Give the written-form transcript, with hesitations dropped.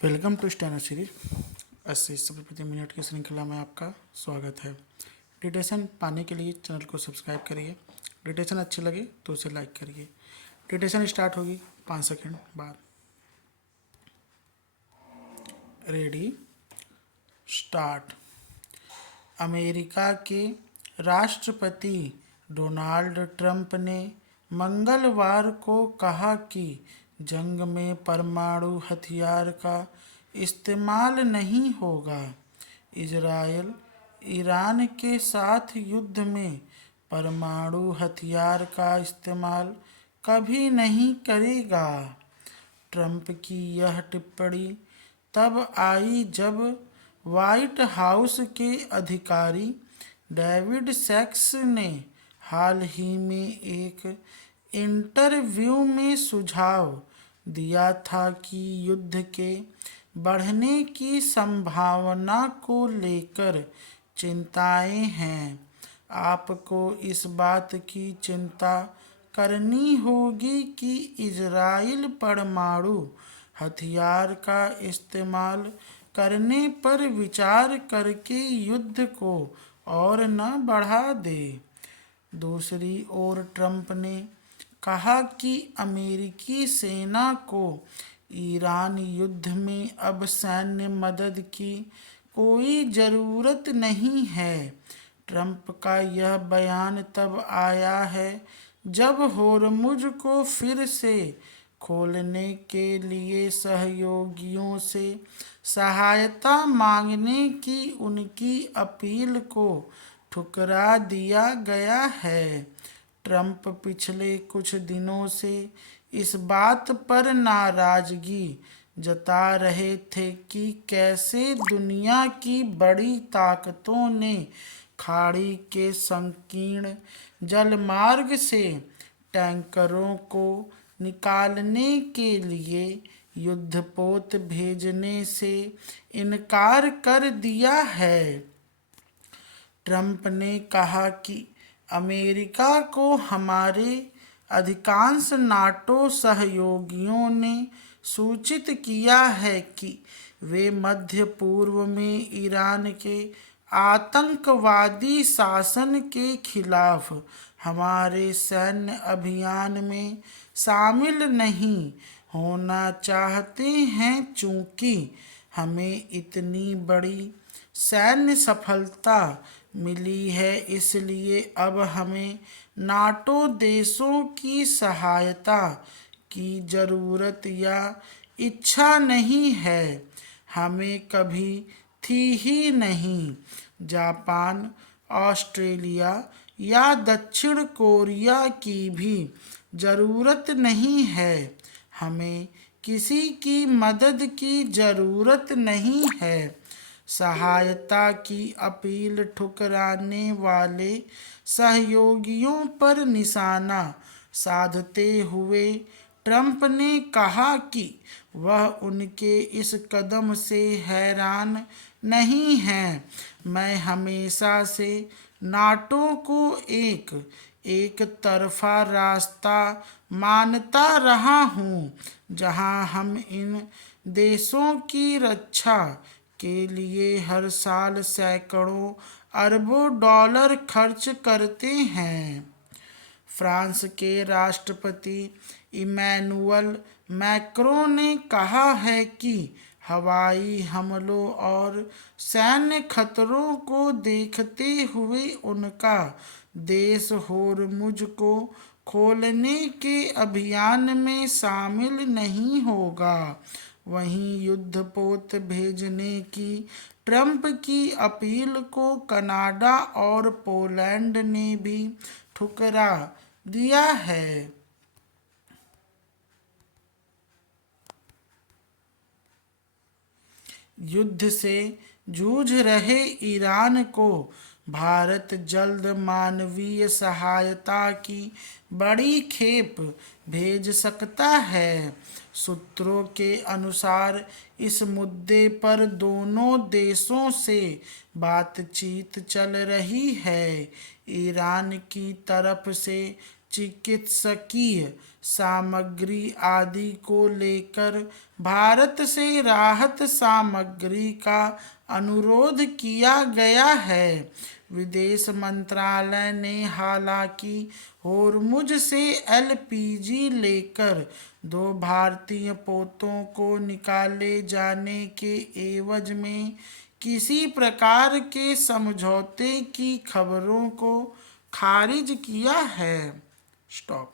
Welcome to steno series 80 शब्द प्रति minute की श्रृंखला में आपका स्वागत है। डिटेशन पाने के लिए चैनल को सब्सक्राइब करिए। डिटेशन अच्छी लगे तो उसे लाइक करिए। डिटेशन स्टार्ट होगी 5 सेकंड बाद। Ready start. अमेरिका के राष्ट्रपति डोनाल्ड ट्रंप ने मंगलवार को कहा कि जंग में परमाणु हथियार का इस्तेमाल नहीं होगा। इजरायल ईरान के साथ युद्ध में परमाणु हथियार का इस्तेमाल कभी नहीं करेगा। ट्रंप की यह टिप्पणी तब आई जब व्हाइट हाउस के अधिकारी डेविड सैक्स ने हाल ही में एक इंटरव्यू में सुझाव दिया था कि युद्ध के बढ़ने की संभावना को लेकर चिंताएं हैं। आपको इस बात की चिंता करनी होगी कि इजराइल परमाणु हथियार का इस्तेमाल करने पर विचार करके युद्ध को और न बढ़ा दे। दूसरी ओर ट्रंप ने कहा कि अमेरिकी सेना को ईरान युद्ध में अब सैन्य मदद की कोई ज़रूरत नहीं है। ट्रंप का यह बयान तब आया है जब होर्मुज को फिर से खोलने के लिए सहयोगियों से सहायता मांगने की उनकी अपील को ठुकरा दिया गया है। ट्रंप पिछले कुछ दिनों से इस बात पर नाराजगी जता रहे थे कि कैसे दुनिया की बड़ी ताकतों ने खाड़ी के संकीर्ण जलमार्ग से टैंकरों को निकालने के लिए युद्धपोत भेजने से इनकार कर दिया है। ट्रंप ने कहा कि अमेरिका को हमारे अधिकांश नाटो सहयोगियों ने सूचित किया है कि वे मध्य पूर्व में ईरान के आतंकवादी शासन के खिलाफ हमारे सैन्य अभियान में शामिल नहीं होना चाहते हैं। चूंकि हमें इतनी बड़ी सैन्य सफलता मिली है, इसलिए अब हमें नाटो देशों की सहायता की ज़रूरत या इच्छा नहीं है। हमें कभी थी ही नहीं। जापान, ऑस्ट्रेलिया या दक्षिण कोरिया की भी ज़रूरत नहीं है। हमें किसी की मदद की ज़रूरत नहीं है। सहायता की अपील ठुकराने वाले सहयोगियों पर निशाना साधते हुए ट्रंप ने कहा कि वह उनके इस कदम से हैरान नहीं हैं। मैं हमेशा से नाटो को एक तरफा रास्ता मानता रहा हूँ, जहाँ हम इन देशों की रक्षा के लिए हर साल सैकड़ों अरबों डॉलर खर्च करते हैं। फ्रांस के राष्ट्रपति इमैनुअल मैक्रों ने कहा है कि हवाई हमलों और सैन्य खतरों को देखते हुए उनका देश होर्मुज को खोलने के अभियान में शामिल नहीं होगा। वहीं युद्धपोत भेजने की ट्रंप की अपील को कनाडा और पोलैंड ने भी ठुकरा दिया है। युद्ध से जूझ रहे ईरान को भारत जल्द मानवीय सहायता की बड़ी खेप भेज सकता है। सूत्रों के अनुसार इस मुद्दे पर दोनों देशों से बातचीत चल रही है। ईरान की तरफ से चिकित्सकीय सामग्री आदि को लेकर भारत से राहत सामग्री का अनुरोध किया गया है। विदेश मंत्रालय ने हालांकि होर्मुज से एलपीजी लेकर 2 भारतीय पोतों को निकाले जाने के एवज में किसी प्रकार के समझौते की खबरों को खारिज किया है। स्टॉप।